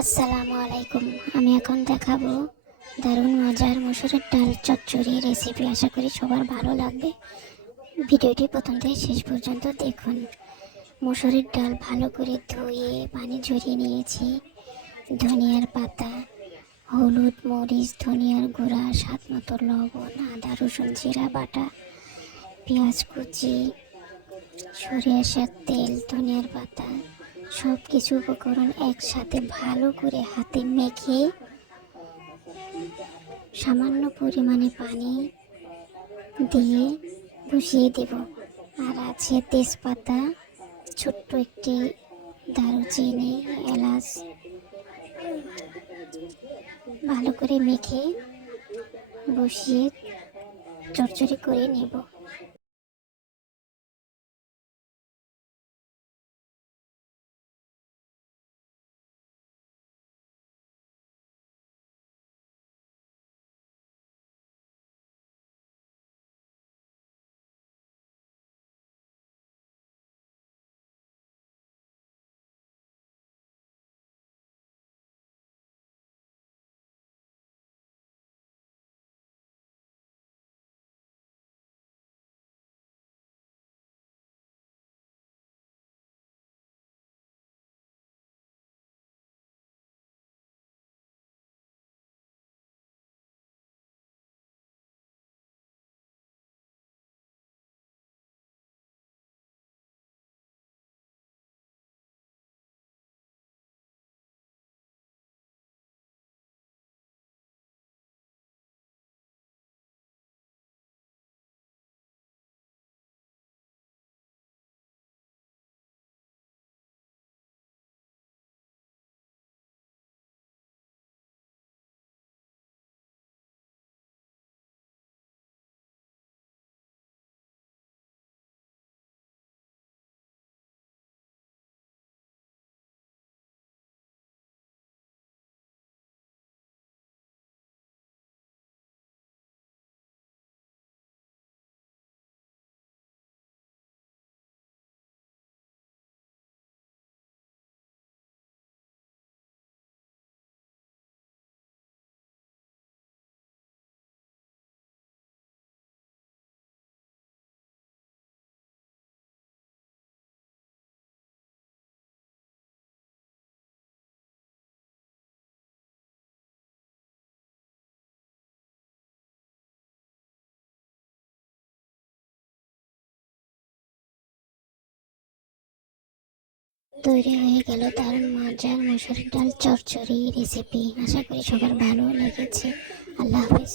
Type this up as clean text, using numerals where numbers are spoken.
আসসালামু আলাইকুম। আমি এখন দেখাবো দারুণ মজার মসুরের ডাল চচ্চড়ি রেসিপি। আশা করি সবার ভালো লাগবে। ভিডিওটি প্রথম থেকে শেষ পর্যন্ত দেখুন। মসুরের ডাল ভালো করে ধুয়ে পানি ঝরিয়ে নিয়েছি। ধনিয়ার পাতা, হলুদ, মরিচ, ধনিয়ার গুঁড়া, স্বাদ মতো লবণ, আদা রসুন জিরা বাটা, পেঁয়াজ কুচি, সরিষার তেল, ধনিয়ার পাতা, সব কিছু উপকরণ একসাথে ভালো করে হাতে মেখে সামান্য পরিমাণে পানি দিয়ে বসিয়ে দেব। আর আছে তেজপাতা, ছোট্ট একটি দারুচিনি, এলাচ, ভালো করে মেখে বসিয়ে চড়চড়ি করে নেব। তৈরি হয়ে গেল দারুণ মজার মসুর ডাল চচ্চড়ি রেসিপি। আশা করি সবার ভালো লেগেছে। আল্লাহ হাফেজ।